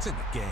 It's in the game.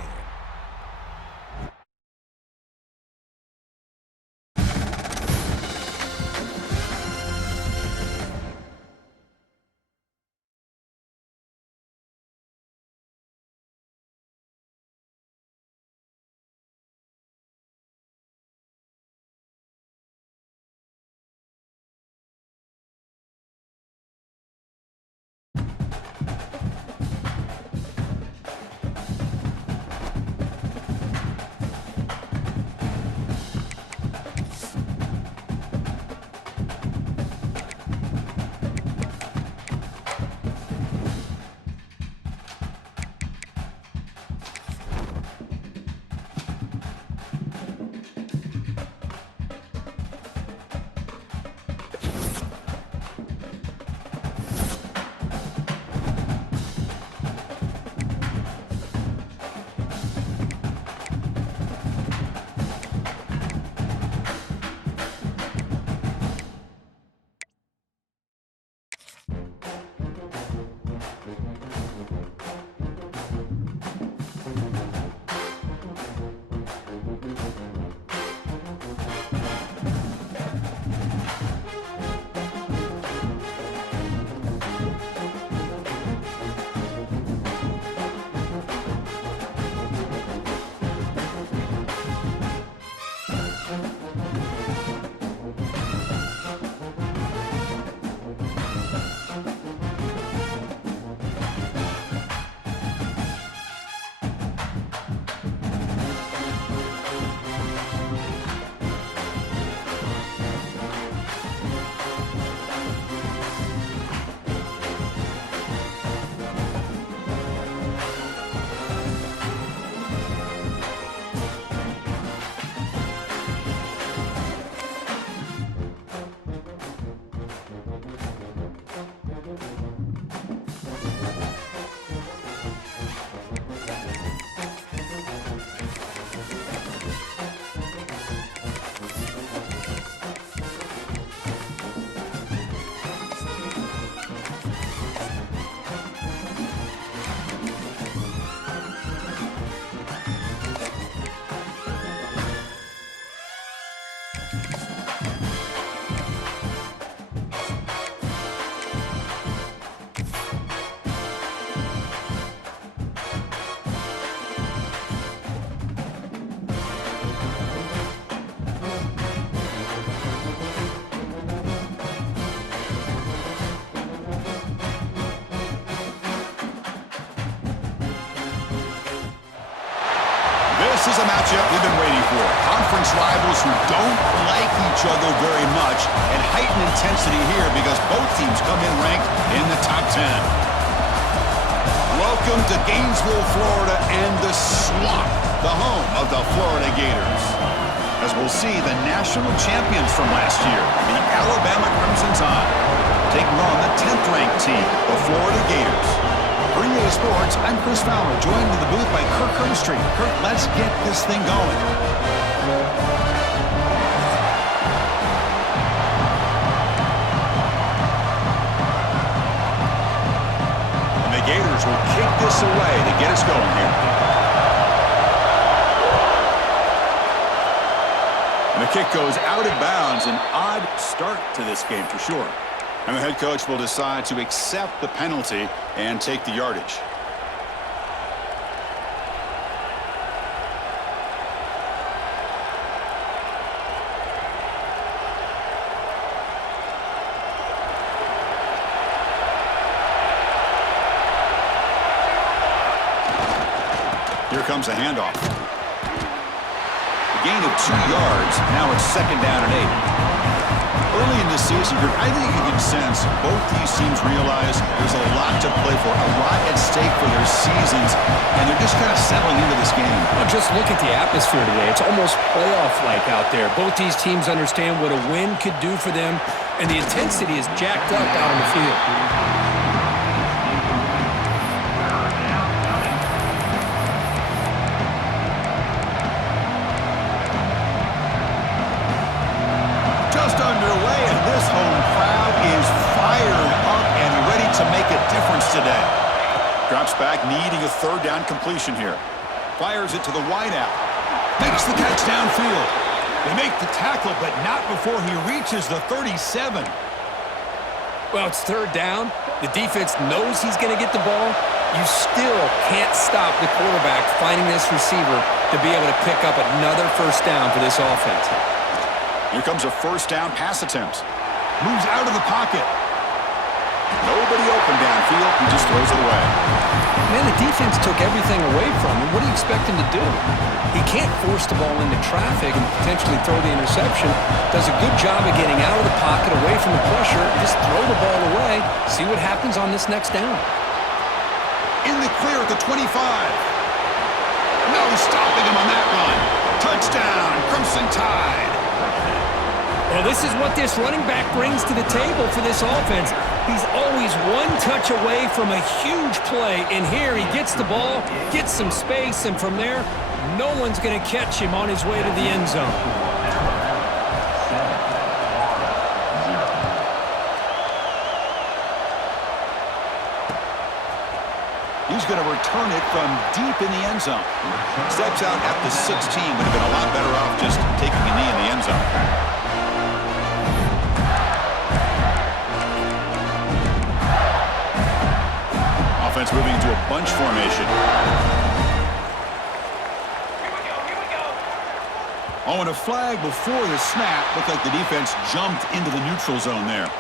This is a matchup we've been waiting for. Conference rivals who don't like each other very much, and heightened intensity here because both teams come in ranked in the top 10. Welcome to Gainesville, Florida, and the Swamp, the home of the Florida Gators. As we'll see, the national champions from last year, the Alabama Crimson Tide, taking on the 10th-ranked team, the Florida Gators. For EA Sports, I'm Chris Fowler, joined in the booth by Kirk Herbstreit. Kirk, let's get this thing going. And the Gators will kick this away to get us going here. And the kick goes out of bounds. An odd start to this game for sure. And the head coach will decide to accept the penalty and take the yardage. Here comes a handoff. A gain of 2 yards. Now it's 2nd down and 8. Early in this season, I think you can sense both these teams realize there's a lot to play for, a lot at stake for their seasons, and they're just kind of settling into this game. Well, just look at the atmosphere today. It's almost playoff-like out there. Both these teams understand what a win could do for them, and the intensity is jacked up out on the field. Underway, and this home crowd is fired up and ready to make a difference today. Drops back, needing a 3rd down completion here. Fires it to the wideout. Makes the catch downfield. They make the tackle, but not before he reaches the 37. Well, it's third down. The defense knows he's going to get the ball. You still can't stop the quarterback finding this receiver to be able to pick up another first down for this offense. Here comes a first down pass attempt. Moves out of the pocket. Nobody open downfield. He just throws it away. Man, the defense took everything away from him. What do you expect him to do? He can't force the ball into traffic and potentially throw the interception. Does a good job of getting out of the pocket, away from the pressure, just throw the ball away. See what happens on this next down. In the clear at the 25. No stopping him on that run. Touchdown, Crimson Tide. Well, this is what this running back brings to the table for this offense. He's always one touch away from a huge play, and here he gets the ball, gets some space, and from there, no one's going to catch him on his way to the end zone. He's going to return it from deep in the end zone. Steps out at the 16. Would have been a lot better off just taking a knee in the end zone. Offense moving into a bunch formation. Here we go. Oh, and a flag before the snap. Looked like the defense jumped into the neutral zone there.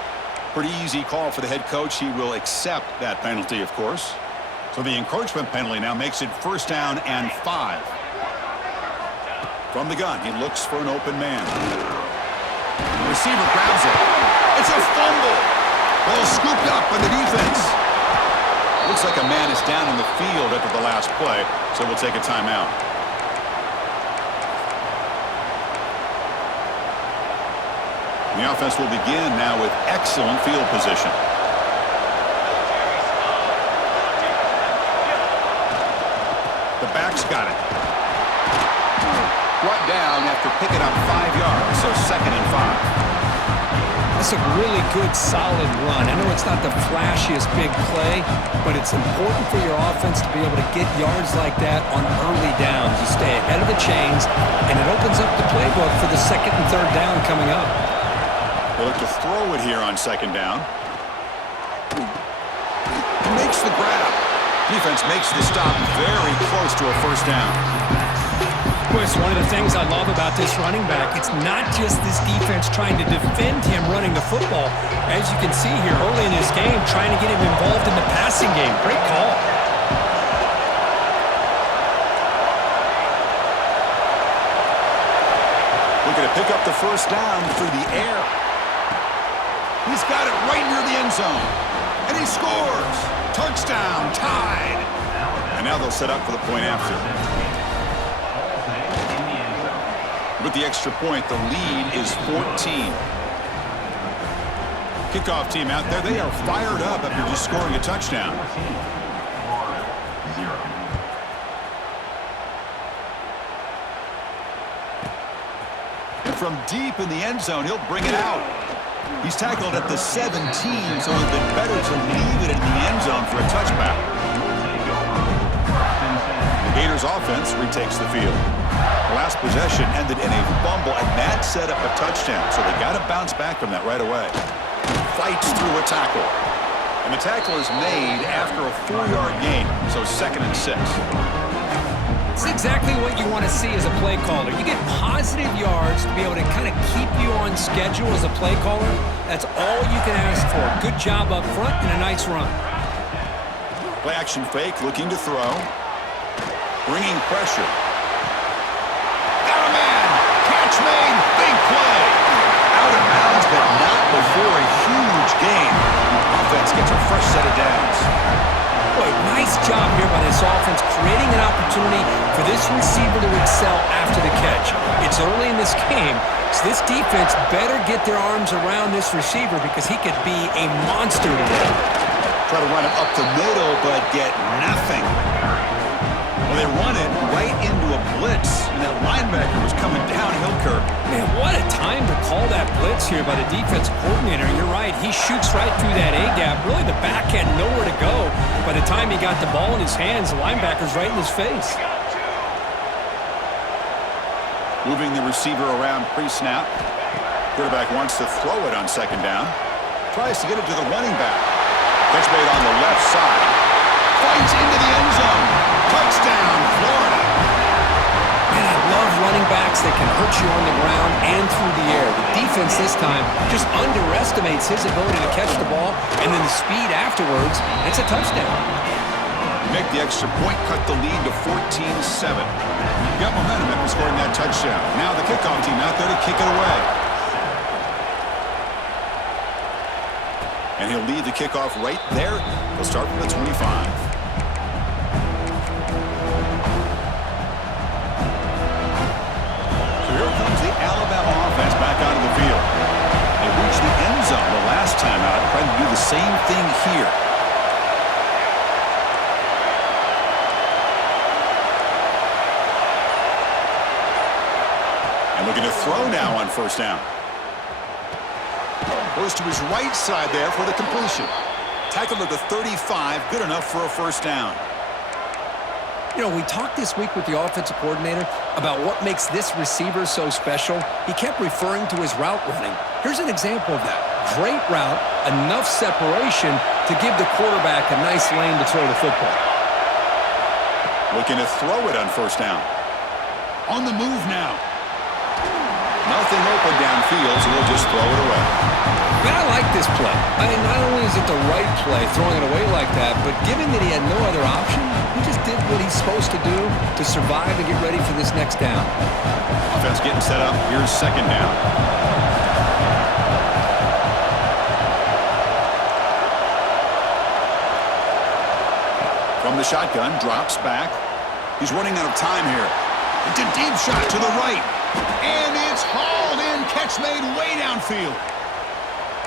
Pretty easy call for the head coach. He will accept that penalty, of course. So the encroachment penalty now makes it first down and 5. From the gun, he looks for an open man. The receiver grabs it. It's a fumble. Ball scooped up by the defense. Looks like a man is down in the field after the last play, so we'll take a timeout. The offense will begin now with excellent field position. The back's got it. Brought down after picking up 5 yards, so second and 5. That's a really good, solid run. I know it's not the flashiest big play, but it's important for your offense to be able to get yards like that on early downs. You stay ahead of the chains, and it opens up the playbook for the second and third down coming up. They'll look to throw it here on second down. He makes the grab. Defense makes the stop very close to a first down. Boy, it's one of the things I love about this running back. It's not just this defense trying to defend him running the football. As you can see here early in this game, trying to get him involved in the passing game. Great call. Looking to pick up the first down through the air. He's got it right near the end zone. And he scores. Touchdown, Tide. And now they'll set up for the point after. With the extra point, the lead is 14. Kickoff team out there, they are fired up after just scoring a touchdown. And from deep in the end zone, he'll bring it out. He's tackled at the 17, so it would have been better to leave it in the end zone for a touchback. The Gators offense retakes the field. The last possession ended in a fumble, and that set up a touchdown, so they got to bounce back from that right away. Fights through a tackle. And the tackle is made after a 4-yard gain, so second and 6. It's exactly what you want to see as a play caller. You get positive yards to be able to kind of keep you on schedule as a play caller. That's all you can ask for. Good job up front and a nice run. Play action fake, looking to throw. Bringing pressure. Got a man! Catch made! Big play! Out of bounds, but not before a huge gain. Offense gets a fresh set of downs. Boy, nice job here by this offense, creating an opportunity for this receiver to excel after the catch. It's early in this game, so this defense better get their arms around this receiver because he could be a monster today. Try to run it up the middle, but get nothing. Well, they run it right into a blitz, and that linebacker was coming downhill, Kirk. Man, what a time to call that blitz here by the defense coordinator. You're right, he shoots right through that A-gap. Really, the back had nowhere to go. By the time he got the ball in his hands, the linebacker's right in his face. Moving the receiver around pre-snap. Quarterback wants to throw it on second down. Tries to get it to the running back. Catch made on the left side. Fights into the end zone. Touchdown, Florida. Man, I love running backs that can hurt you on the ground and through the air. The defense this time just underestimates his ability to catch the ball, and then the speed afterwards, it's a touchdown. Make the extra point, cut the lead to 14-7. Got momentum after scoring that touchdown. Now the kickoff team out there to kick it away. And he'll leave the kickoff right there. He'll start from the 25. So here comes the Alabama offense back out of the field. They reached the end zone the last time out, trying to do the same thing here. And looking to throw now on first down. Goes to his right side there for the completion. Tackled at the 35, good enough for a first down. You know, we talked this week with the offensive coordinator about what makes this receiver so special. He kept referring to his route running. Here's an example of that. Great route, enough separation to give the quarterback a nice lane to throw the football. Looking to throw it on first down. On the move now. Nothing open downfield, so he'll just throw it away. Man, I like this play. I mean, not only is it the right play, throwing it away like that, but given that he had no other option, he just did what he's supposed to do to survive and get ready for this next down. Offense getting set up. Here's second down. From the shotgun, drops back. He's running out of time here. It's a deep shot to the right. And it's hauled in. Catch made way downfield.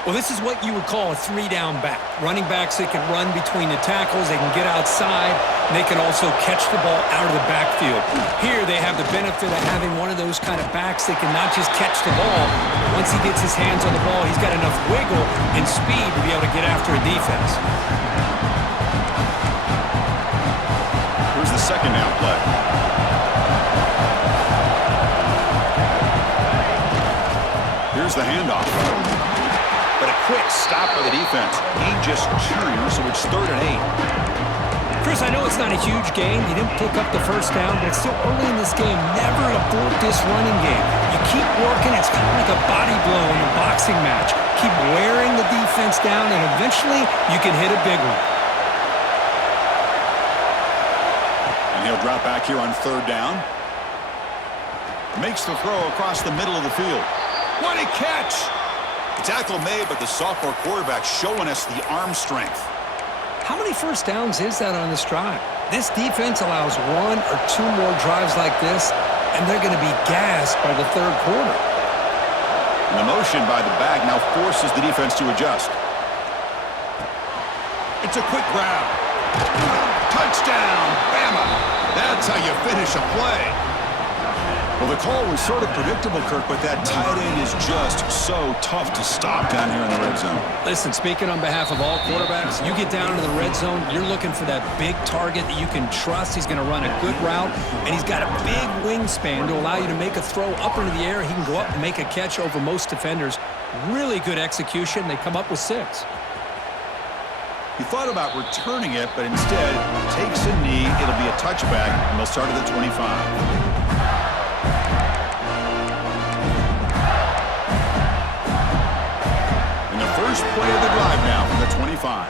Well, this is what you would call a three-down back. Running backs that can run between the tackles, they can get outside, and they can also catch the ball out of the backfield. Here, they have the benefit of having one of those kind of backs that can not just catch the ball, but once he gets his hands on the ball, he's got enough wiggle and speed to be able to get after a defense. Here's the second down play. Here's the handoff. But a quick stop by the defense. He just chews, so it's 3rd and 8. Chris, I know it's not a huge game. You didn't pick up the first down, but it's still early in this game. Never abort this running game. You keep working. It's kind of like a body blow in a boxing match. Keep wearing the defense down, and eventually you can hit a big one. And he'll drop back here on 3rd down. Makes the throw across the middle of the field. What a catch! The tackle made, but the sophomore quarterback showing us the arm strength. How many first downs is that on this drive? This defense allows 1 or 2 more drives like this, and they're going to be gassed by the 3rd quarter. And the motion by the back now forces the defense to adjust. It's a quick grab. Touchdown, Bama! That's how you finish a play. Well, the call was sort of predictable, Kirk, but that tight end is just so tough to stop down here in the red zone. Listen, speaking on behalf of all quarterbacks, you get down into the red zone, you're looking for that big target that you can trust. He's going to run a good route, and he's got a big wingspan to allow you to make a throw up into the air. He can go up and make a catch over most defenders. Really good execution. They come up with 6. He thought about returning it, but instead takes a knee. It'll be a touchback, and they'll start at the 25. First play of the drive now from the 25.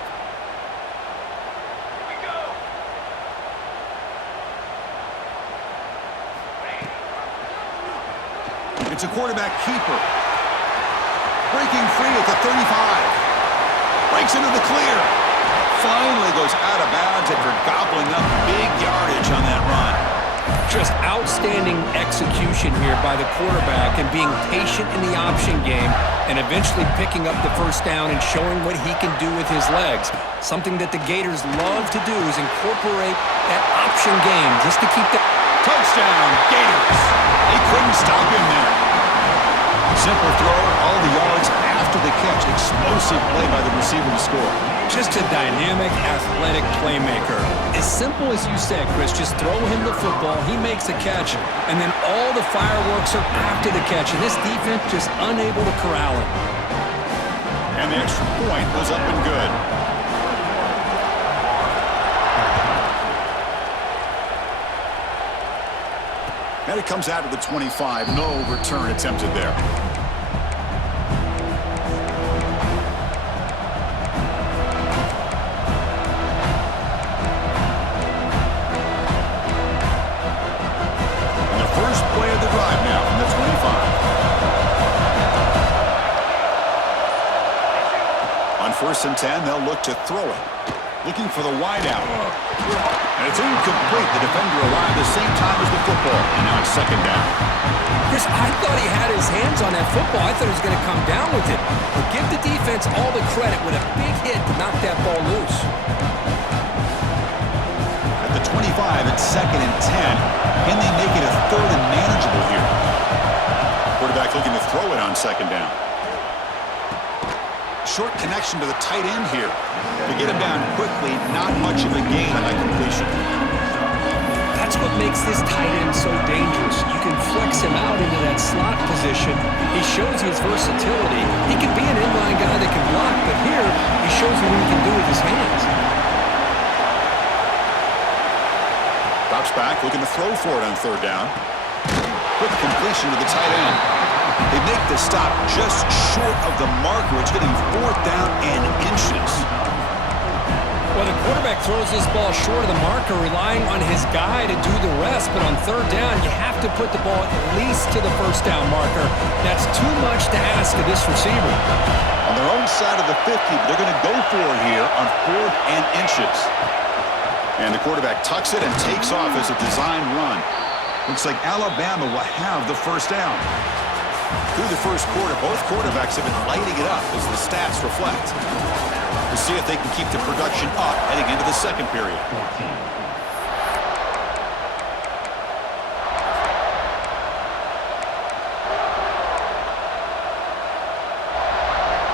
It's a quarterback keeper. Breaking free at the 35. Breaks into the clear. Finally goes out of bounds after gobbling up big yardage on that run. Just outstanding execution here by the quarterback and being patient in the option game and eventually picking up the first down and showing what he can do with his legs. Something that the Gators love to do is incorporate that option game just to keep the... Touchdown, Gators! They couldn't stop him there. Simple throw, all the yards after the catch. Explosive play by the receiver to score. Just a dynamic, athletic playmaker. As simple as you said, Chris, just throw him the football, he makes a catch, and then all the fireworks are after the catch, and this defense just unable to corral him. And the extra point was up and good. And it comes out of the 25. No return attempted there. And the first play of the drive now from the 25. On 1st and 10, they'll look to throw it. Looking for the wideout. And it's incomplete. The defender arrived the same time as the football. And now it's 2nd down. Chris, I thought he had his hands on that football. I thought he was going to come down with it. But give the defense all the credit with a big hit to knock that ball loose. At the 25, it's 2nd and 10. Can they make it a 3rd and manageable here? Quarterback looking to throw it on 2nd down. Short connection to the tight end here. To get him down quickly, not much of a gain on that completion. That's what makes this tight end so dangerous. You can flex him out into that slot position. He shows his versatility. He can be an inline guy that can block, but here he shows you what he can do with his hands. Drops back, looking to throw for it on 3rd down. Quick completion to the tight end. They make the stop just short of the marker. It's getting 4th down and inches. Well, the quarterback throws this ball short of the marker, relying on his guy to do the rest. But on 3rd down, you have to put the ball at least to the 1st down marker. That's too much to ask of this receiver. On their own side of the 50, they're going to go for it here on 4th and inches. And the quarterback tucks it and takes off as a design run. Looks like Alabama will have the 1st down. Through the 1st quarter, both quarterbacks have been lighting it up as the stats reflect. We'll see if they can keep the production up heading into the 2nd period.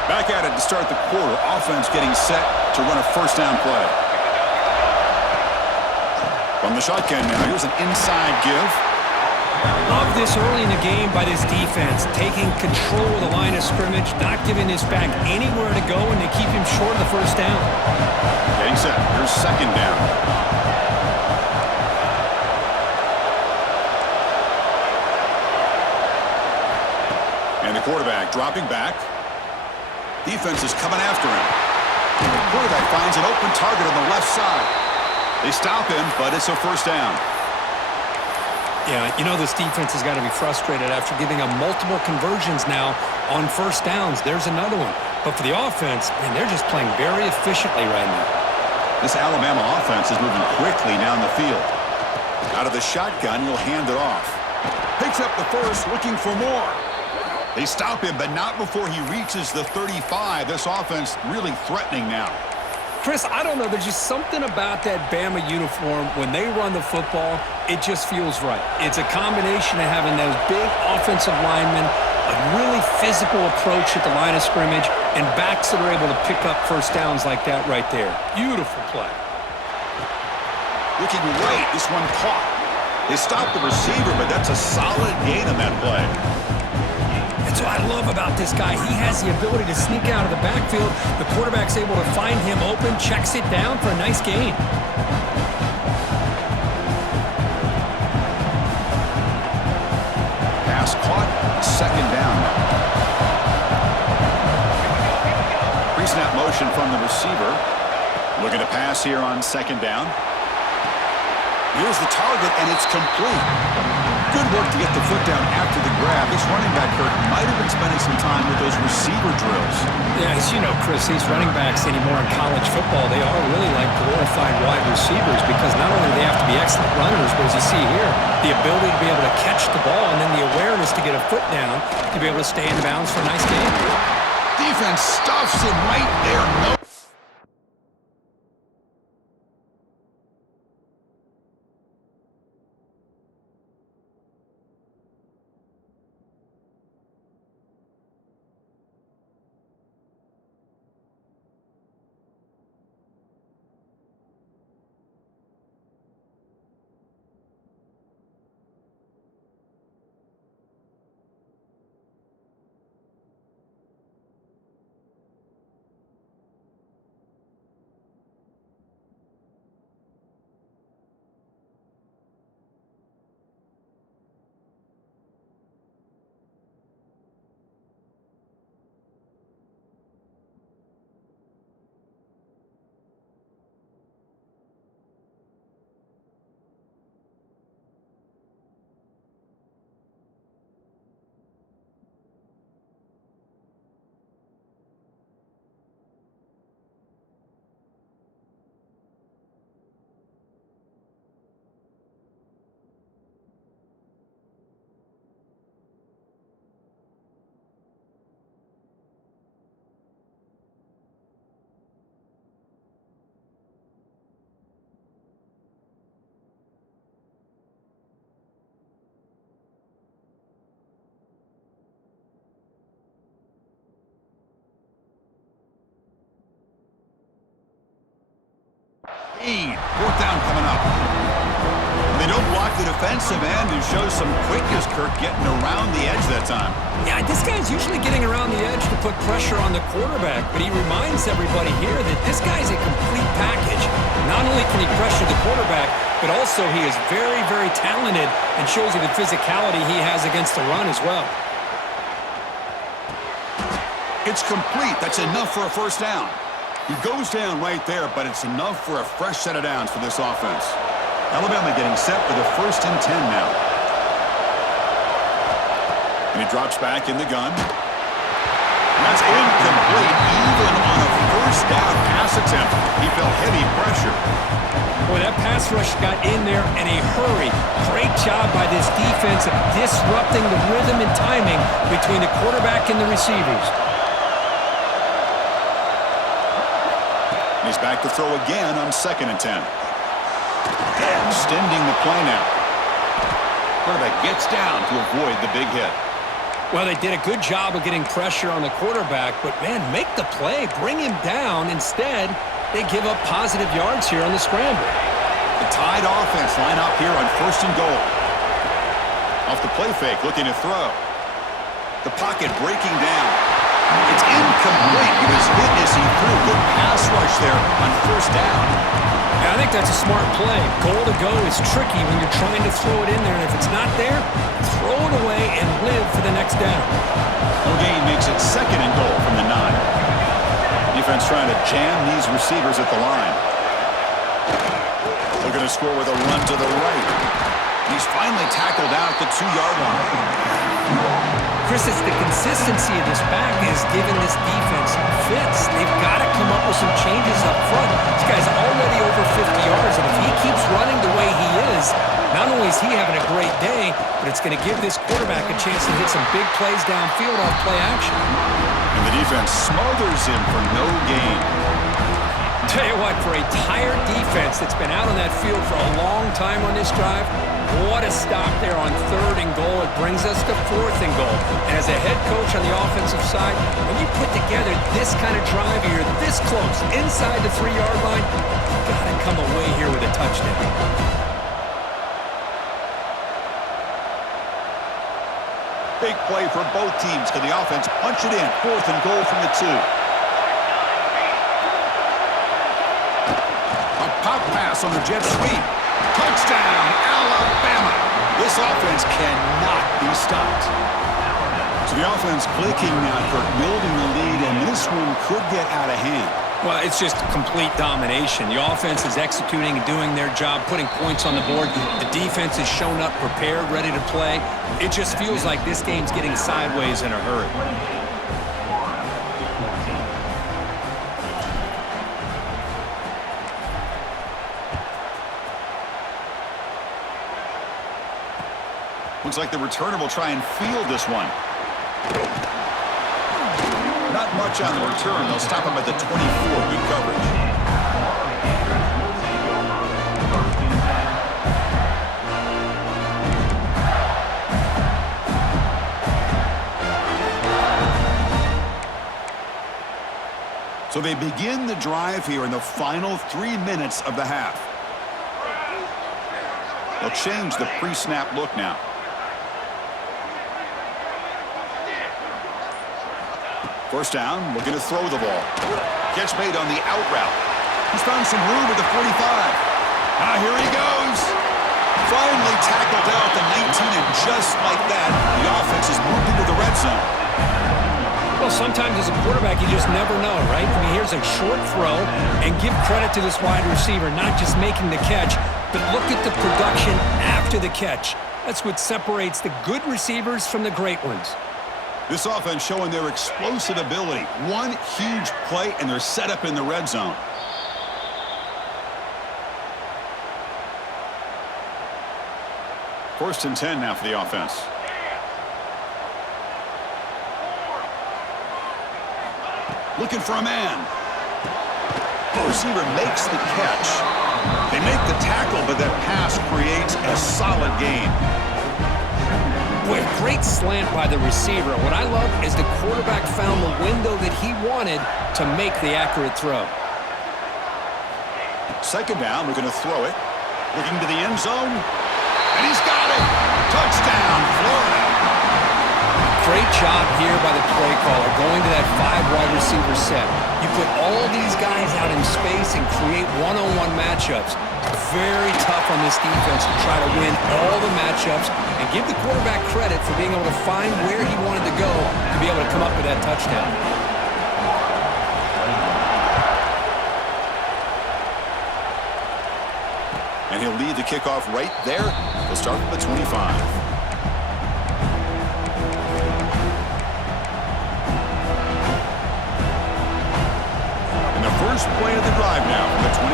Back at it to start the quarter. Offense getting set to run a 1st down play. From the shotgun now, here's an inside give. Love this early in the game by this defense, taking control of the line of scrimmage, not giving this back anywhere to go, and they keep him short of the 1st down. Getting set. Here's 2nd down. And the quarterback dropping back. Defense is coming after him. The quarterback finds an open target on the left side. They stop him, but it's a 1st down. Yeah, you know this defense has got to be frustrated after giving up multiple conversions now on 1st downs. There's another one. But for the offense, man, they're just playing very efficiently right now. This Alabama offense is moving quickly down the field. Out of the shotgun, he'll hand it off. Picks up the 1st, looking for more. They stop him, but not before he reaches the 35. This offense really threatening now. Chris, I don't know. There's just something about that Bama uniform. When they run the football, it just feels right. It's a combination of having those big offensive linemen, a really physical approach at the line of scrimmage, and backs that are able to pick up 1st downs like that right there. Beautiful play. Looking right, this one caught. They stopped the receiver, but that's a solid gain on that play. That's what I love about this guy. He has the ability to sneak out of the backfield. The quarterback's able to find him open, checks it down for a nice gain. Pass caught, 2nd down now. Pre-snap motion from the receiver. Looking to pass here on 2nd down. Here's the target, and it's complete. Good work to get the foot down after the grab. This running back, Kirk, might have been spending some time with those receiver drills. Yeah, as you know, Chris, these running backs anymore in college football, they are really like glorified wide receivers because not only do they have to be excellent runners, but as you see here, the ability to be able to catch the ball and then the awareness to get a foot down to be able to stay in bounds for a nice game. Defense stuffs him right there. No. speed. Fourth down coming up. They don't block the defensive end and show some quickness, Kirk, getting around the edge that time. Yeah, this guy's usually getting around the edge to put pressure on the quarterback, but he reminds everybody here that this guy's a complete package. Not only can he pressure the quarterback, but also he is very, very talented and shows you the physicality he has against the run as well. It's complete. That's enough for a first down. He goes down right there, but it's enough for a fresh set of downs for this offense. Alabama getting set for the 1st and 10 now. And he drops back in the gun. That's incomplete. Even on a first down pass attempt, he felt heavy pressure. Boy, that pass rush got in there in a hurry. Great job by this defense of disrupting the rhythm and timing between the quarterback and the receivers. He's back to throw again on 2nd and 10. Extending the play now. Quarterback gets down to avoid the big hit. Well, they did a good job of getting pressure on the quarterback, but, man, make the play. Bring him down. Instead, they give up positive yards here on the scramble. The Tide offense line up here on 1st and goal. Off the play fake, looking to throw. The pocket breaking down. It's incomplete. He was hit as he threw. Good pass rush there on 1st down. Yeah, I think that's a smart play. Goal to go is tricky when you're trying to throw it in there, and if it's not there, throw it away and live for the next down. O'Gain makes it 2nd and goal from the 9. Defense trying to jam these receivers at the line. Looking to score with a run to the right. He's finally tackled out at the 2-yard line. Chris, it's the consistency of this back is giving this defense fits. They've got to come up with some changes up front. This guy's already over 50 yards, and if he keeps running the way he is, not only is he having a great day, but it's going to give this quarterback a chance to hit some big plays downfield off play action. And the defense smothers him for no gain. Tell you what, for a tired defense that's been out on that field for a long time on this drive, what a stop there on 3rd and goal. It brings us to 4th and goal. And as a head coach on the offensive side, when you put together this kind of drive, you're this close, inside the 3-yard line, you've got to come away here with a touchdown. Big play for both teams. Can the offense punch it in? 4th and goal from the 2. A pop pass on the jet sweep. Touchdown, Alabama. This offense cannot be stopped. So the offense clicking now, Kirk, building the lead, and this one could get out of hand. Well, it's just complete domination. The offense is executing and doing their job, putting points on the board. The defense has shown up prepared, ready to play. It just feels like this game's getting sideways in a hurry. Looks like the returner will try and field this one. Not much on the return. They'll stop him at the 24. Good coverage. So they begin the drive here in the final 3 minutes of the half. They'll change the pre-snap look now. First down, looking to throw the ball. Catch made on the out route. He's found some room at the 45. Here he goes. Finally tackled out the 19, and just like that, the offense has moved into the red zone. Well, sometimes as a quarterback, you just never know, right? I mean, here's a short throw, and give credit to this wide receiver, not just making the catch, but look at the production after the catch. That's what separates the good receivers from the great ones. This offense showing their explosive ability. One huge play, and they're set up in the red zone. First and 10 now for the offense. Looking for a man. The receiver makes the catch. They make the tackle, but that pass creates a solid gain. Boy, great slant by the receiver. What I love is the quarterback found the window that he wanted to make the accurate throw. Second down, we're going to throw it. Looking to the end zone. And he's got it. Touchdown, Florida. Great job here by the play caller, going to that 5 wide receiver set. You put all these guys out in space and create one-on-one matchups. Very tough on this defense to try to win all the matchups and give the quarterback credit for being able to find where he wanted to go to be able to come up with that touchdown. And he'll lead the kickoff right there. He'll start from the 25. First play of the drive now from the 25.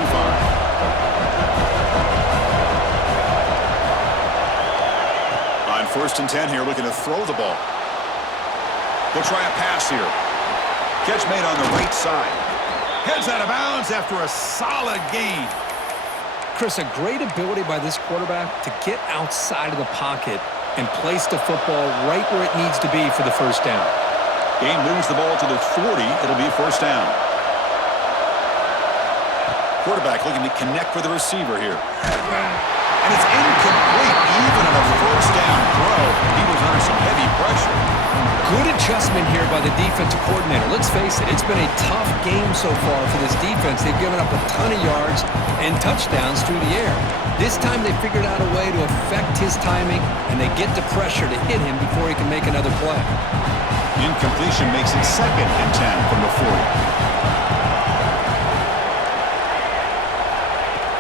On 1st and 10 here, looking to throw the ball. They'll try a pass here. Catch made on the right side. Heads out of bounds after a solid gain. Chris, a great ability by this quarterback to get outside of the pocket and place the football right where it needs to be for the first down. Gain moves the ball to the 40. It'll be first down. Quarterback looking to connect with the receiver here. And it's incomplete. Even on a first down throw, he was under some heavy pressure. Good adjustment here by the defensive coordinator. Let's face it, it's been a tough game so far for this defense. They've given up a ton of yards and touchdowns through the air. This time they figured out a way to affect his timing, and they get the pressure to hit him before he can make another play. Incompletion makes it 2nd and 10 from the 40.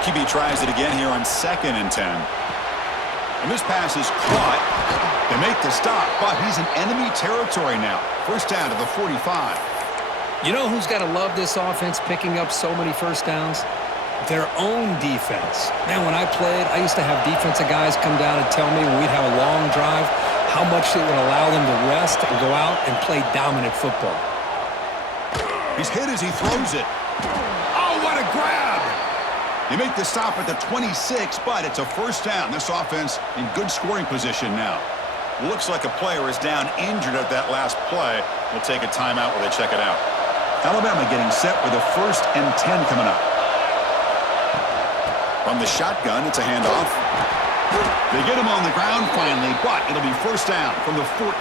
QB tries it again here on 2nd and 10. And this pass is caught. They make the stop, but he's in enemy territory now. First down to the 45. You know who's got to love this offense picking up so many first downs? Their own defense. Man, when I played, I used to have defensive guys come down and tell me when we'd have a long drive how much it would allow them to rest and go out and play dominant football. He's hit as he throws it. Oh, what a grab! They make the stop at the 26, but it's a first down. This offense in good scoring position now. Looks like a player is down injured at that last play. We'll take a timeout while they check it out. Alabama getting set with a 1st and 10 coming up. From the shotgun, it's a handoff. They get him on the ground finally, but it'll be first down from the 14.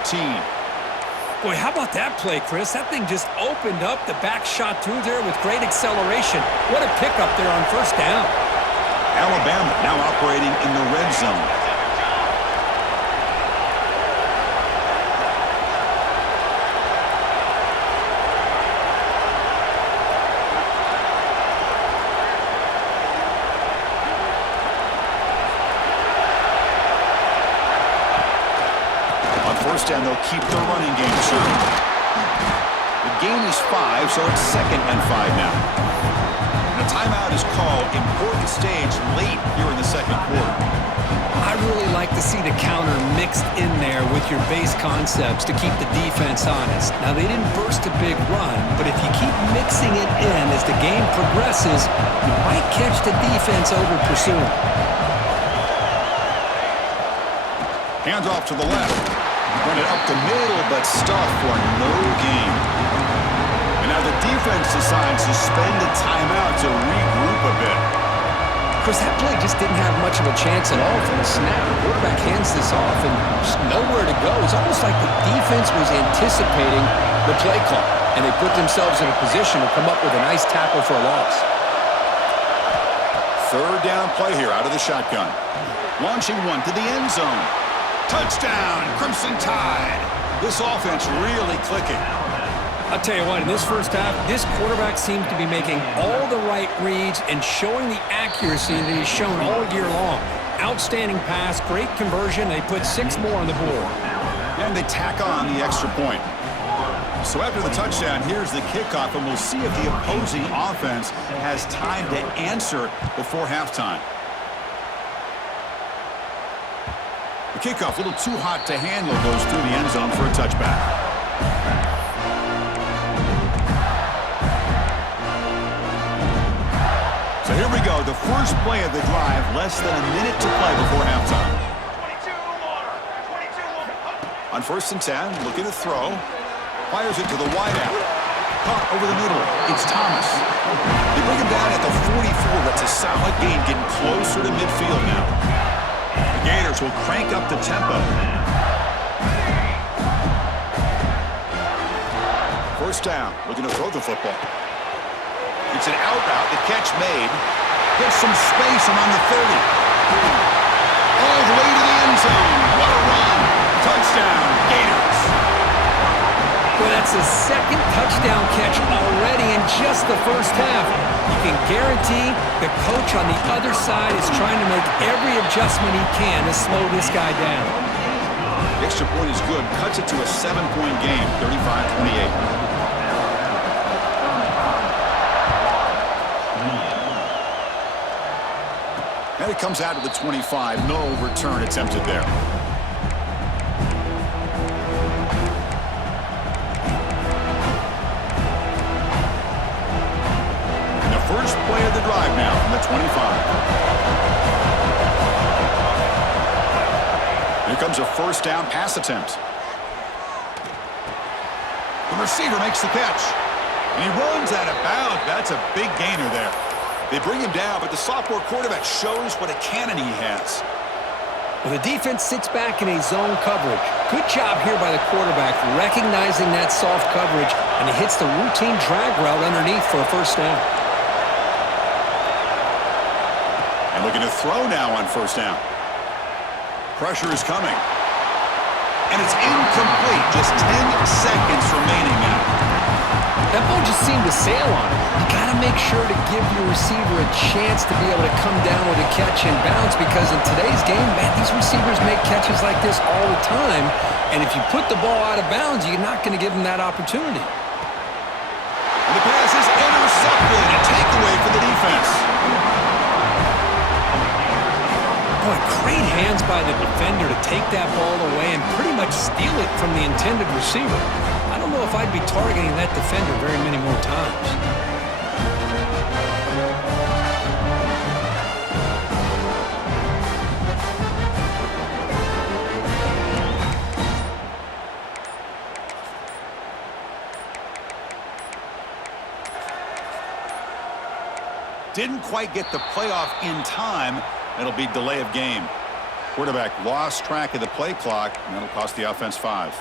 Boy, how about that play, Chris? That thing just opened up. The back shot through there with great acceleration. What a pickup there on first down. Alabama now operating in the red zone. First down, they'll keep their running game shooting. The gain is 5, so it's 2nd and 5 now. And a timeout is called. Important stage late here in the 2nd quarter. I really like to see the counter mixed in there with your base concepts to keep the defense honest. Now, they didn't burst a big run, but if you keep mixing it in as the game progresses, you might catch the defense over pursuing. Hands off to the left. Run it up the middle, but stuffed for no gain. And now the defense decides to spend a timeout to regroup a bit. Chris, that play just didn't have much of a chance at all from the snap. The quarterback hands this off and just nowhere to go. It's almost like the defense was anticipating the play call, and they put themselves in a position to come up with a nice tackle for a loss. 3rd down play here out of the shotgun. Launching one to the end zone. Touchdown, Crimson Tide. This offense really clicking. I'll tell you what, in this first half, this quarterback seems to be making all the right reads and showing the accuracy that he's shown all year long. Outstanding pass, great conversion. They put 6 more on the board. And they tack on the extra point. So after the touchdown, here's the kickoff, and we'll see if the opposing offense has time to answer before halftime. The kickoff, a little too hot to handle, goes through the end zone for a touchback. So here we go, the first play of the drive, less than a minute to play before halftime. 22 On 1st and 10, looking to throw. Fires it to the wideout. Caught over the middle. It's Thomas. They bring him down at the 44. That's a solid gain, getting closer to midfield now. The Gators will crank up the tempo. First down, looking to throw the football. It's an out route, the catch made. Gets some space around the 30. All the way to the end zone. What a run. Touchdown, Gators. Well, that's his second touchdown catch already in just the first half. You can guarantee the coach on the other side is trying to make every adjustment he can to slow this guy down. The extra point is good. Cuts it to a 7-point game, 35-28. And it comes out of the 25. No return attempted there. And the first play of the drive now from the 25. Here comes a first down pass attempt. The receiver makes the catch. And he runs out of bounds. That's a big gainer there. They bring him down, but the sophomore quarterback shows what a cannon he has. Well, the defense sits back in a zone coverage. Good job here by the quarterback, recognizing that soft coverage, and he hits the routine drag route underneath for a first down. And looking to throw now on first down. Pressure is coming. And it's incomplete. Just 10 seconds remaining now. That ball just seemed to sail on it. You got to make sure to give your receiver a chance to be able to come down with a catch and bounce, because in today's game, man, these receivers make catches like this all the time. And if you put the ball out of bounds, you're not going to give them that opportunity. And the pass is intercepted. A takeaway for the defense. Boy, great hands by the defender to take that ball away and pretty much steal it from the intended receiver. I don't know if I'd be targeting that defender very many more times. Didn't quite get the playoff in time. It'll be delay of game. Quarterback lost track of the play clock, and that'll cost the offense 5.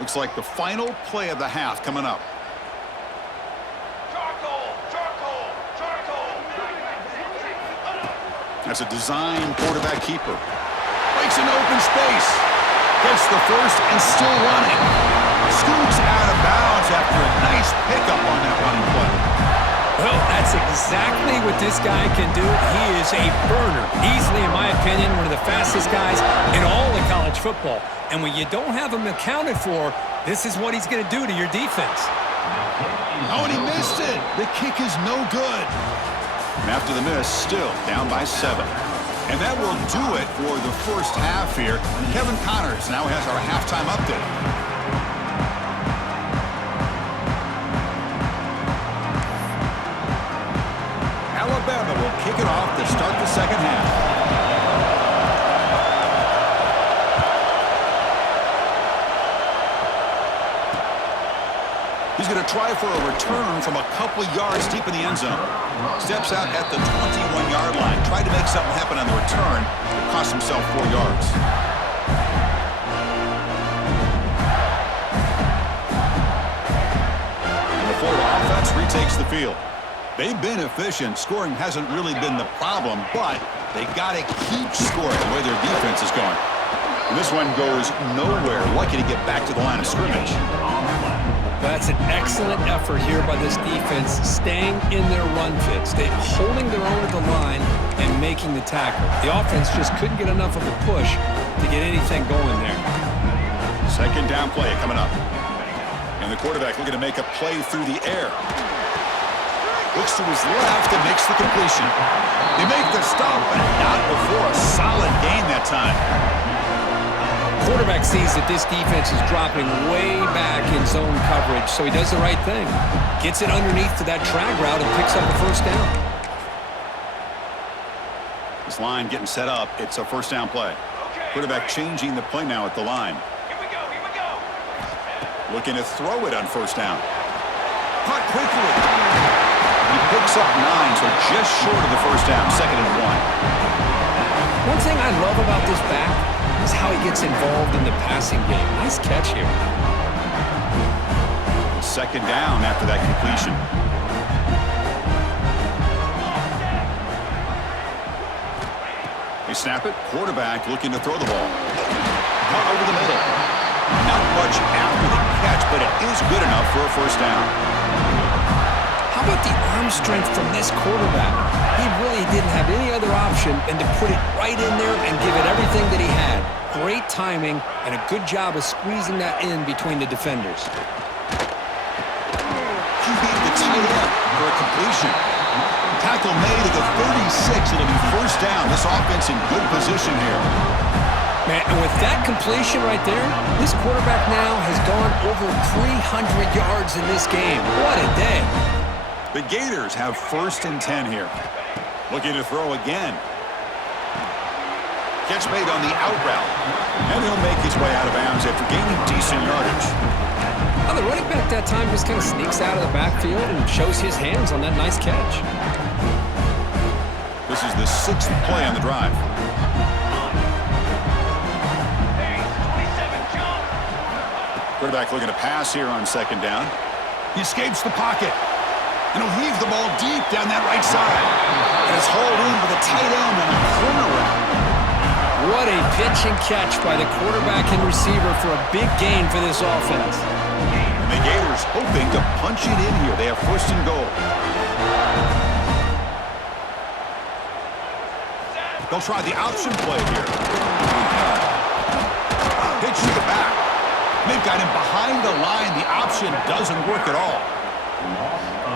Looks like the final play of the half coming up. Charcoal! Charcoal! Charcoal! That's a design quarterback keeper. Breaks an open space. Gets the first and still running. Scoops out of bounds after a nice pickup on that running play. Well, that's exactly what this guy can do. He is a burner. Easily, in my opinion, one of the fastest guys in all of college football. And when you don't have him accounted for, this is what he's going to do to your defense. Oh, and he missed it. The kick is no good. And after the miss, still down by 7. And that will do it for the first half here. Kevin Connors now has our halftime update. Alabama will kick it off to start the second half. He's going to try for a return from a couple yards deep in the end zone. Steps out at the 21-yard line. Tried to make something happen on the return. Cost himself 4 yards. And the Florida offense retakes the field. They've been efficient. Scoring hasn't really been the problem, but they got to keep scoring the way their defense is going. And this one goes nowhere. Lucky to get back to the line of scrimmage. That's an excellent effort here by this defense, staying in their run fit, holding their own at the line and making the tackle. The offense just couldn't get enough of a push to get anything going there. Second down play coming up. And the quarterback looking to make a play through the air. Looks to his left and makes the completion. They make the stop, but not before a solid gain that time. Quarterback sees that this defense is dropping way back in zone coverage, so he does the right thing. Gets it underneath to that drag route and picks up a first down. This line getting set up. It's a first down play. Okay, Quarterback changing the play now at the line. Here we go, here we go. Looking to throw it on first down. Caught quickly. He picks up 9, so just short of the first down, 2nd and 1. One thing I love about this back is how he gets involved in the passing game. Nice catch here. 2nd down after that completion. They snap it. Quarterback looking to throw the ball. Caught over the middle. Not much after the catch, but it is good enough for a first down. How about the arm strength from this quarterback? He really didn't have any other option than to put it right in there and give it everything that he had. Great timing and a good job of squeezing that in between the defenders. QB the tight end for a completion. Tackle made at the 36. It'll be first down. This offense in good position here. Man, and with that completion right there, this quarterback now has gone over 300 yards in this game. What a day. The Gators have 1st and 10 here. Looking to throw again. Catch made on the out route. And he'll make his way out of bounds after gaining decent yardage. Well, the running back that time just kind of sneaks out of the backfield and shows his hands on that nice catch. This is the 6th play on the drive. Quarterback looking to pass here on 2nd down. He escapes the pocket. And he'll heave the ball deep down that right side. And it's hauled in with a tight end and a corner route. What a pitch and catch by the quarterback and receiver for a big gain for this offense. And the Gators hoping to punch it in here. They have 1st and goal. They'll try the option play here. Pitch to the back. They've got him behind the line. The option doesn't work at all.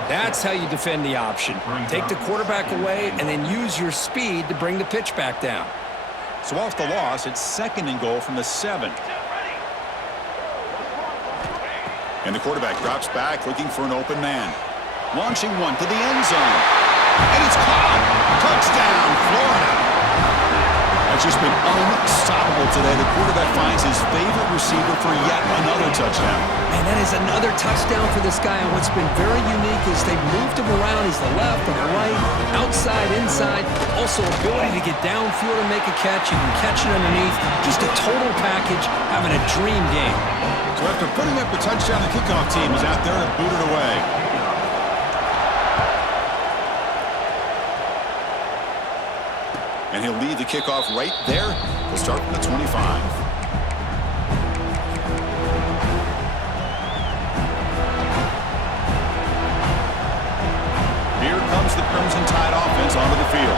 That's how you defend the option. Take the quarterback away and then use your speed to bring the pitch back down. So off the loss, it's 2nd and goal from the 7. And the quarterback drops back looking for an open man. Launching one to the end zone. And it's caught. Touchdown, Florida. That's just been unstoppable today. The quarterback finds his favorite receiver for yet another touchdown. And that is another touchdown for this guy. And what's been very unique is they've moved him around. He's the left and the right, outside, inside. Also ability to get downfield and make a catch. You can catch it underneath. Just a total package, having a dream game. So after putting up a touchdown, the kickoff team is out there to boot it away. And he'll lead the kickoff right there to start from the 25. Here comes the Crimson Tide offense onto the field.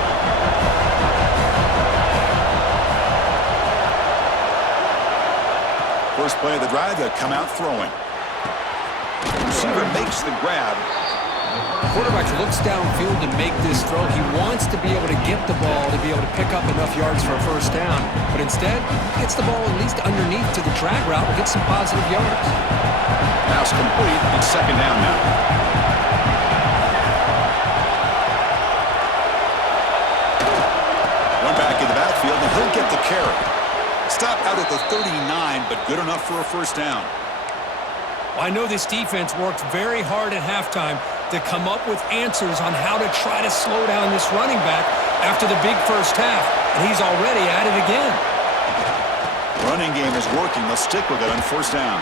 First play of the drive, they'll come out throwing. The receiver makes the grab. Quarterback looks downfield to make this throw. He wants to be able to get the ball to be able to pick up enough yards for a first down. But instead, he gets the ball at least underneath to the drag route and gets some positive yards. Pass complete. It's 2nd down now. One back in the backfield, and he'll get the carry. Stop out at the 39, but good enough for a first down. Well, I know this defense worked very hard at halftime to come up with answers on how to try to slow down this running back after the big first half, and he's already at it again. Running game is working. They'll stick with it on first down.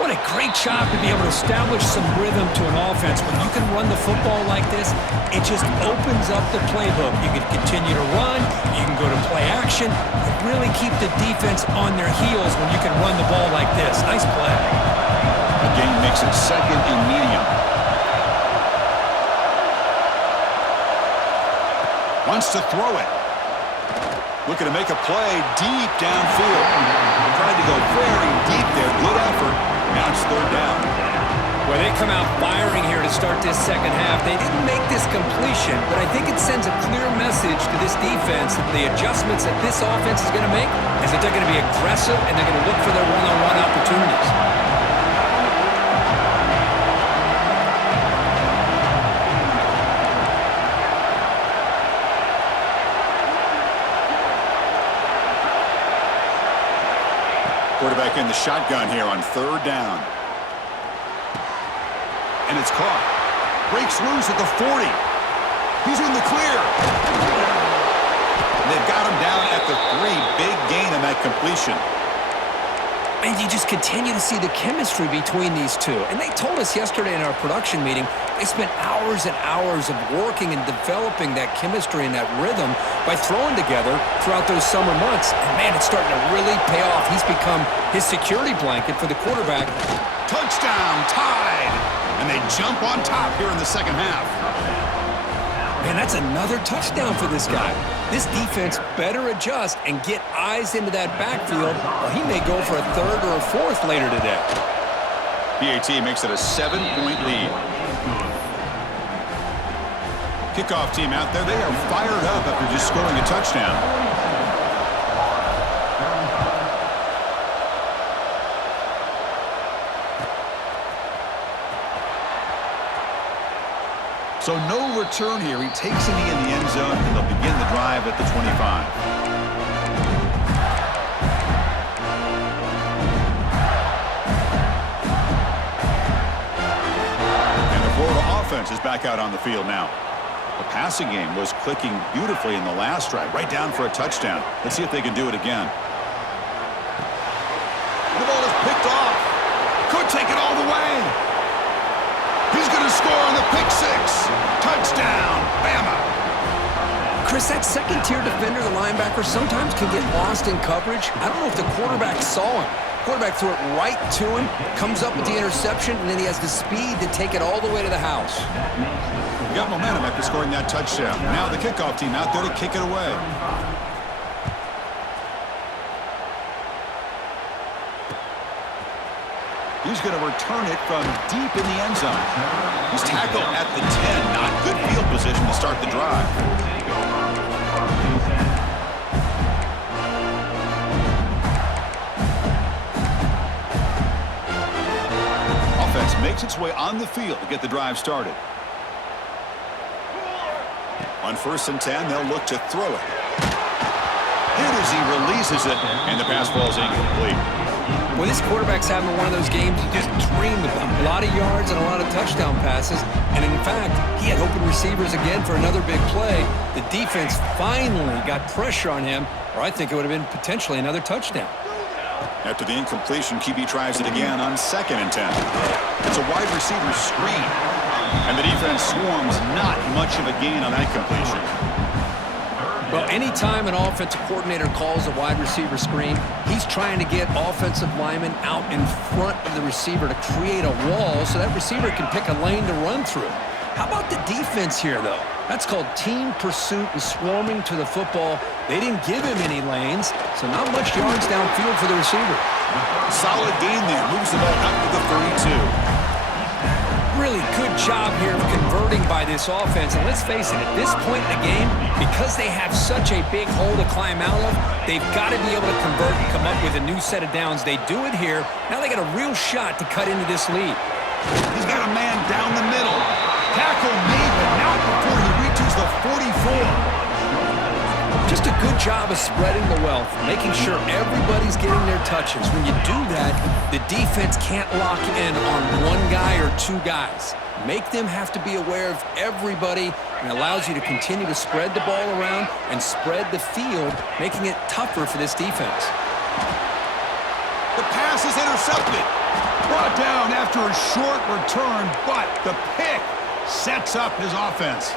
What a great job to be able to establish some rhythm to an offense. When you can run the football like this, it just opens up the playbook. You can continue to run, you can go to play action, and really keep the defense on their heels when you can run the ball like this. Nice play. The game makes it 2nd and medium. Wants to throw it. Looking to make a play deep downfield. Tried to go very deep there. Good effort. Now it's 3rd down. Well, they come out firing here to start this second half. They didn't make this completion, but I think it sends a clear message to this defense that the adjustments that this offense is going to make is that they're going to be aggressive and they're going to look for their one-on-one opportunities. Quarterback in the shotgun here on 3rd down. And it's caught. Breaks loose at the 40. He's in the clear. And they've got him down at the 3. Big gain on that completion. And you just continue to see the chemistry between these two. And they told us yesterday in our production meeting, they spent hours and hours of working and developing that chemistry and that rhythm by throwing together throughout those summer months. And, man, it's starting to really pay off. He's become his security blanket for the quarterback. Touchdown, tied. And they jump on top here in the second half. Man, that's another touchdown for this guy. This defense better adjust and get eyes into that backfield, or he may go for a 3rd or a 4th later today. PAT makes it a 7-point lead. Kickoff team out there, they are fired up after just scoring a touchdown. So no return here. He takes a knee in the end zone, and they'll begin the drive at the 25. And the Florida offense is back out on the field now. The passing game was clicking beautifully in the last drive, right down for a touchdown. Let's see if they can do it again. The ball is picked off. Could take it all the way. He's going to score on the pick 6. Touchdown, Bama. Chris, that second-tier defender, the linebacker, sometimes can get lost in coverage. I don't know if the quarterback saw him. Quarterback threw it right to him, comes up with the interception, and then he has the speed to take it all the way to the house. He got momentum after scoring that touchdown. Now the kickoff team out there to kick it away. He's going to return it from deep in the end zone. He's tackled at the 10. Not good field position to start the drive. Offense makes its way on the field to get the drive started. On 1st and 10, they'll look to throw it. And as he releases it, and the pass falls incomplete. Well, this quarterback's having one of those games you just dreamed about. A lot of yards and a lot of touchdown passes. And in fact, he had open receivers again for another big play. The defense finally got pressure on him, or I think it would have been potentially another touchdown. After the incompletion, QB tries it again on 2nd and 10. It's a wide receiver screen. And the defense swarms. Not much of a gain on that completion. Well, anytime an offensive coordinator calls a wide receiver screen, he's trying to get offensive linemen out in front of the receiver to create a wall so that receiver can pick a lane to run through. How about the defense here, though? That's called team pursuit and swarming to the football. They didn't give him any lanes, so not much yards downfield for the receiver. Solid gain there. Moves the ball up to the 32. Really good job here of converting by this offense. And let's face it, at this point in the game, because they have such a big hole to climb out of, they've got to be able to convert and come up with a new set of downs. They do it here. Now they got a real shot to cut into this lead. He's got a man down the middle. Tackle made, but not before he reaches the 44. Just a good job of spreading the wealth, making sure everybody's getting their touches. When you do that, the defense can't lock in on one guy or 2 guys. Make them have to be aware of everybody, and allows you to continue to spread the ball around and spread the field, making it tougher for this defense. The pass is intercepted. Brought down after a short return, but the pick sets up his offense.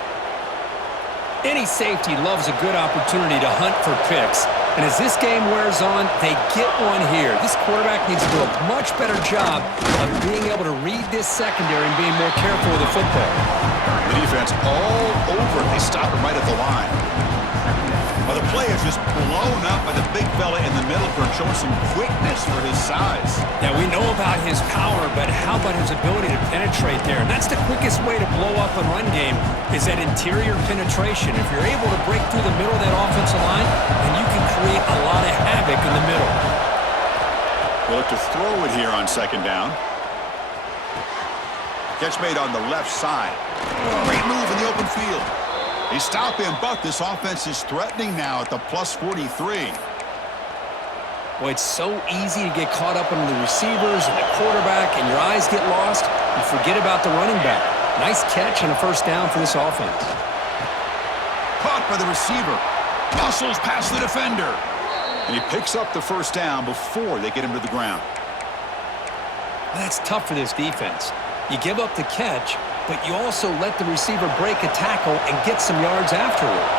Any safety loves a good opportunity to hunt for picks. And as this game wears on, they get one here. This quarterback needs to do a much better job of being able to read this secondary and being more careful with the football. The defense all over. They stop him right at the line. Well, the play is just blown up by the big fella in the middle for showing some quickness for his size. Now, we know about his power, but how about his ability to penetrate there? And that's the quickest way to blow up a run game, is that interior penetration. If you're able to break through the middle of that offensive line, then you can create a lot of havoc in the middle. They'll look to throw it here on 2nd down. Catch made on the left side. Great move in the open field. They stop him, but this offense is threatening now at the plus 43. Well, it's so easy to get caught up in the receivers and the quarterback, and your eyes get lost. You forget about the running back. Nice catch and a first down for this offense. Caught by the receiver. Muscles past the defender. And he picks up the first down before they get him to the ground. Well, that's tough for this defense. You give up the catch, but you also let the receiver break a tackle and get some yards afterward.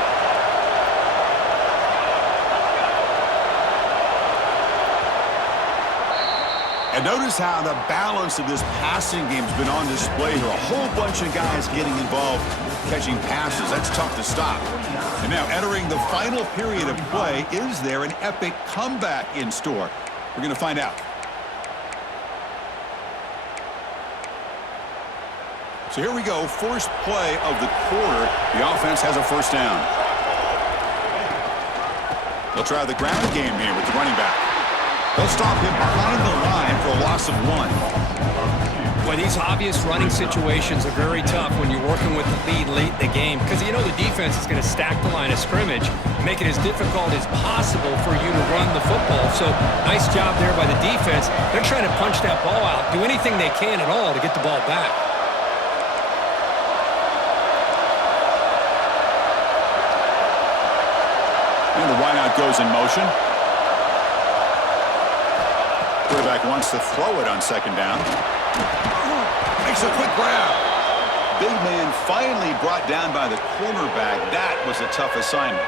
And notice how the balance of this passing game has been on display here. A whole bunch of guys getting involved catching passes. That's tough to stop. And now entering the final period of play, is there an epic comeback in store? We're going to find out. So here we go, first play of the quarter. The offense has a first down. They'll try the ground game here with the running back. They'll stop him behind the line for a loss of 1. Well, these obvious running situations are very tough when you're working with the lead late in the game because you know the defense is going to stack the line of scrimmage, make it as difficult as possible for you to run the football. So nice job there by the defense. They're trying to punch that ball out, do anything they can at all to get the ball back. And the wideout goes in motion. Quarterback wants to throw it on second down. Makes a quick grab. Big man finally brought down by the cornerback. That was a tough assignment.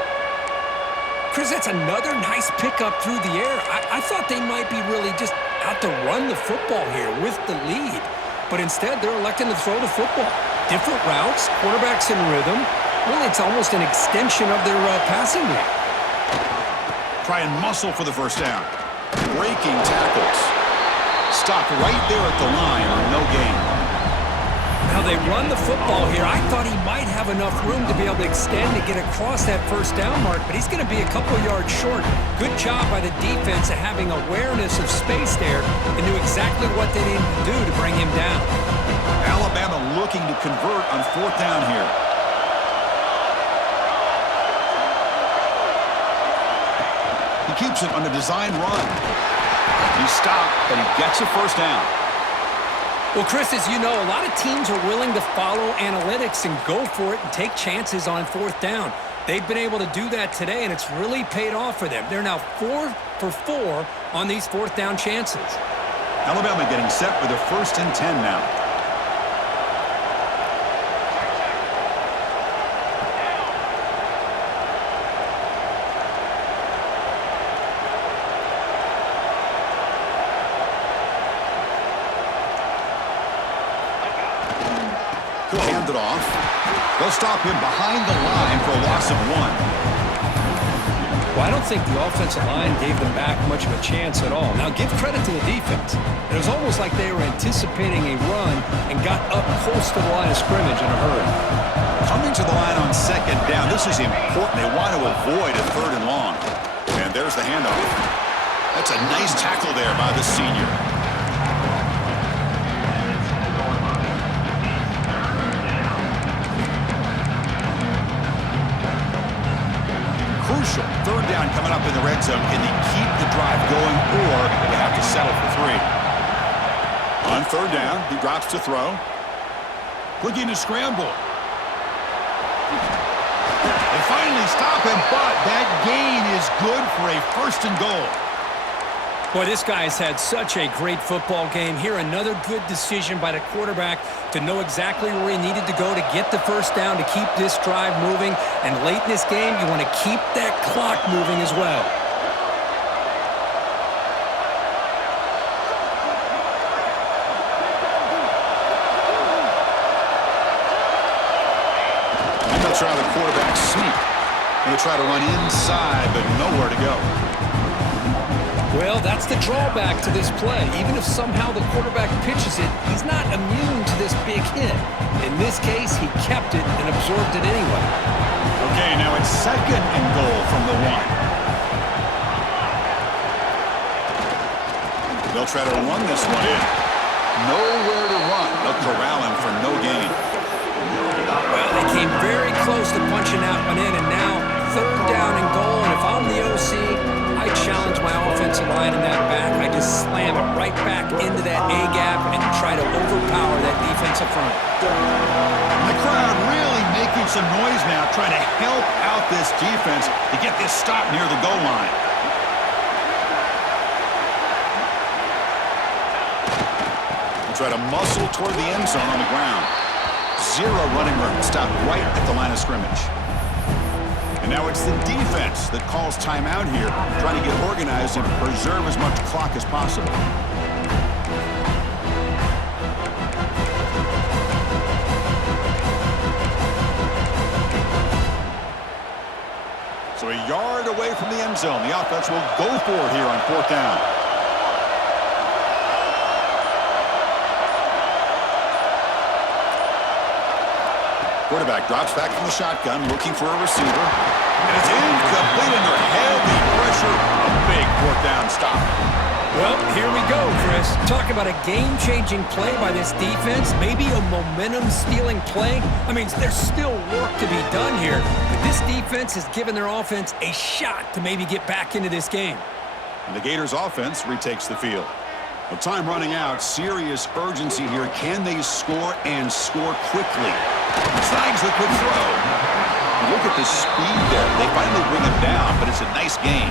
Chris, that's another nice pickup through the air. I thought they might be really just out to run the football here with the lead. But instead, they're electing to throw the football. Different routes, quarterbacks in rhythm. Really, it's almost an extension of their passing game. Try and muscle for the first down. Breaking tackles. Stopped right there at the line on no gain. Now they run the football here. I thought he might have enough room to be able to extend to get across that first down mark, but he's going to be a couple yards short. Good job by the defense of having awareness of space there and knew exactly what they needed to do to bring him down. Alabama looking to convert on fourth down here. He keeps it on the design run. He stopped, but he gets a first down. Well, Chris, as you know, a lot of teams are willing to follow analytics and go for it and take chances on fourth down. They've been able to do that today, and it's really paid off for them. They're now 4 for 4 on these fourth down chances. Alabama getting set for the 1st and 10 now. Hand it off. They'll stop him behind the line for a loss of 1. Well, I don't think the offensive line gave them back much of a chance at all. Now, give credit to the defense. It was almost like they were anticipating a run and got up close to the line of scrimmage in a hurry. Coming to the line on second down, this is important. They want to avoid a 3rd and long. And there's the handoff. That's a nice tackle there by the senior. Crucial. 3rd down coming up in the red zone. Can they keep the drive going, or they have to settle for 3? On 3rd down, he drops to throw. Looking to scramble. They finally stop him, but that gain is good for a 1st and goal. Boy, this guy's had such a great football game. Here, another good decision by the quarterback to know exactly where he needed to go to get the first down, to keep this drive moving. And late in this game, you want to keep that clock moving as well. And they'll try the quarterback sneak. They'll try to run inside, but nowhere to go. Well, that's the drawback to this play. Even if somehow the quarterback pitches it, he's not immune to this big hit. In this case, he kept it and absorbed it anyway. Okay, now it's 2nd and goal from the 1. They'll try to run this one in. Nowhere to run. They'll corral him for no gain. Well, they came very close to punching that one in, and now 3rd down and goal, and if I'm the OC, I challenge my offensive line in that back. I just slam it right back into that A-gap and try to overpower that defensive front. The crowd really making some noise now, trying to help out this defense to get this stop near the goal line. They try to muscle toward the end zone on the ground. 0 running room, stopped right at the line of scrimmage. And now it's the defense that calls timeout here, trying to get organized and preserve as much clock as possible. So a yard away from the end zone. The offense will go for it here on 4th down. Quarterback drops back from the shotgun, looking for a receiver. And it's incomplete under heavy pressure. A big 4th down stop. Well, here we go, Chris. Talk about a game-changing play by this defense. Maybe a momentum-stealing play. I mean, there's still work to be done here. But this defense has given their offense a shot to maybe get back into this game. And the Gators offense retakes the field. With time running out, serious urgency here. Can they score and score quickly? Snags the quick throw. Look at the speed there. They finally bring him down, but it's a nice gain.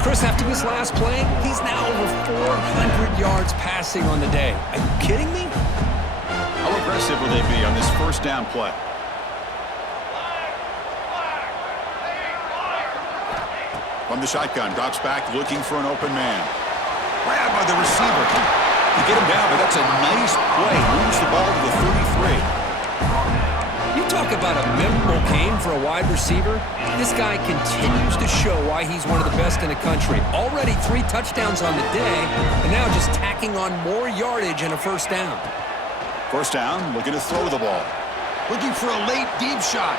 Chris, after this last play, he's now over 400 yards passing on the day. Are you kidding me? How aggressive will they be on this 1st down play? From the shotgun, drops back, looking for an open man. Grabbed by the receiver. You get him down, but that's a nice play. Moves the ball to the 33. You talk about a memorable game for a wide receiver. This guy continues to show why he's one of the best in the country. Already 3 touchdowns on the day, and now just tacking on more yardage and a 1st down. 1st down, looking to throw the ball. Looking for a late deep shot.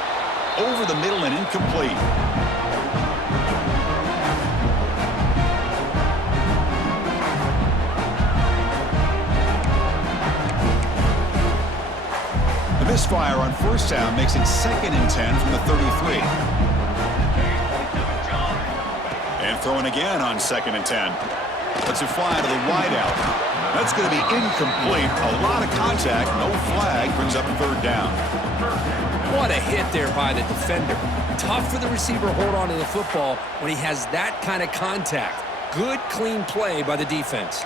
Over the middle and incomplete. The misfire on 1st down makes it 2nd and 10 from the 33. And throwing again on 2nd and 10. Lets it fly to the wideout. That's going to be incomplete. A lot of contact, no flag, brings up a 3rd down. What a hit there by the defender. Tough for the receiver to hold on to the football when he has that kind of contact. Good, clean play by the defense.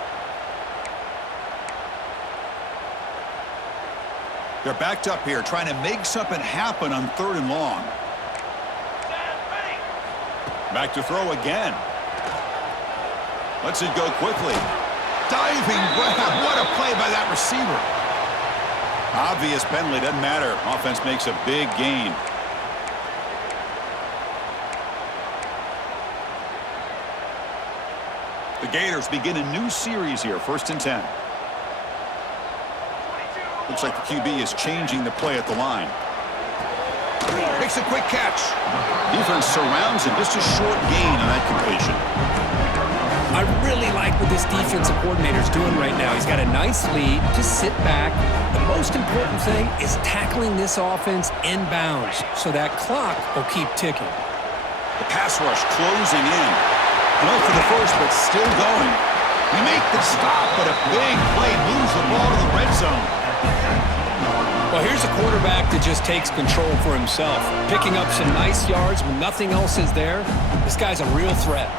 They're backed up here, trying to make something happen on 3rd and long. Back to throw again. Lets it go quickly. Diving grab. What a play by that receiver. Obvious penalty. Doesn't matter. Offense makes a big gain. The Gators begin a new series here. 1st and 10. Looks like the QB is changing the play at the line. Makes a quick catch. Defense surrounds him. Just a short gain on that completion. I really like what this defensive coordinator is doing right now. He's got a nice lead. Just sit back. The most important thing is tackling this offense inbounds so that clock will keep ticking. The pass rush closing in. No for the first, but still going. We make the stop, but a big play moves the ball to the red zone. Well, here's a quarterback that just takes control for himself, picking up some nice yards when nothing else is there. This guy's a real threat.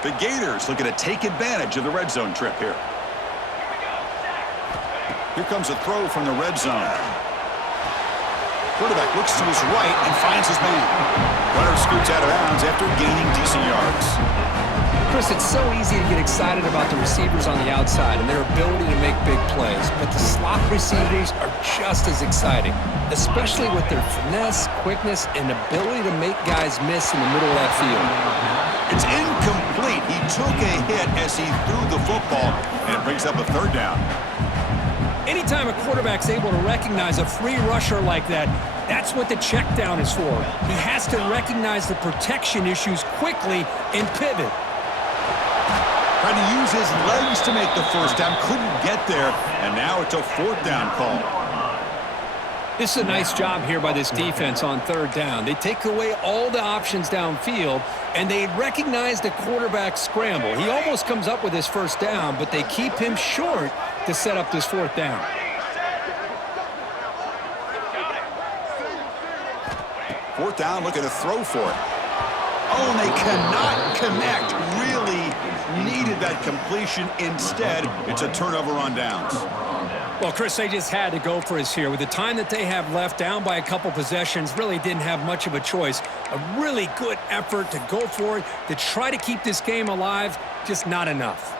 The Gators looking to take advantage of the red zone trip here. Here comes a throw from the red zone. Quarterback looks to his right and finds his man. Runner scoots out of bounds after gaining decent yards. Chris, it's so easy to get excited about the receivers on the outside and their ability to make big plays, but the slot receivers are just as exciting, especially with their finesse, quickness, and ability to make guys miss in the middle of that field. It's incomplete. He took a hit as he threw the football, and it brings up a 3rd down. Anytime a quarterback's able to recognize a free rusher like that, that's what the check down is for. He has to recognize the protection issues quickly and pivot. Trying to use his legs to make the 1st down. Couldn't get there, and now it's a 4th down call. This is a nice job here by this defense on third down. They take away all the options downfield, and they recognize the quarterback scramble. He almost comes up with his first down, but they keep him short to set up this fourth down. Fourth down, looking to throw for it. Oh, and they cannot connect. Really needed that completion. Instead, it's a turnover on downs. Well, Chris, they just had to go for us here. With the time that they have left, down by a couple possessions, really didn't have much of a choice. A really good effort to go for it, to try to keep this game alive, just not enough.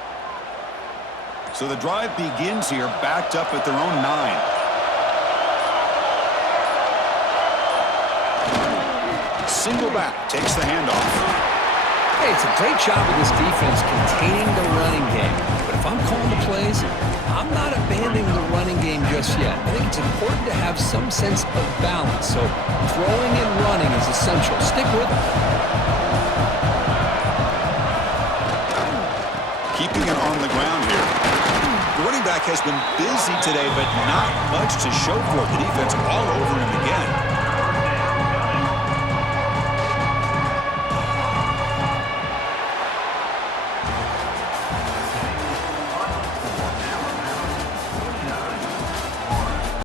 So the drive begins here, backed up at their own 9. Single back, takes the handoff. Hey, it's a great job of this defense containing the running game. But if I'm calling the plays, I'm not abandoning the running game just yet. I think it's important to have some sense of balance. So throwing and running is essential. Stick with it. Keeping it on the ground here. The running back has been busy today, but not much to show for it. The defense all over him again.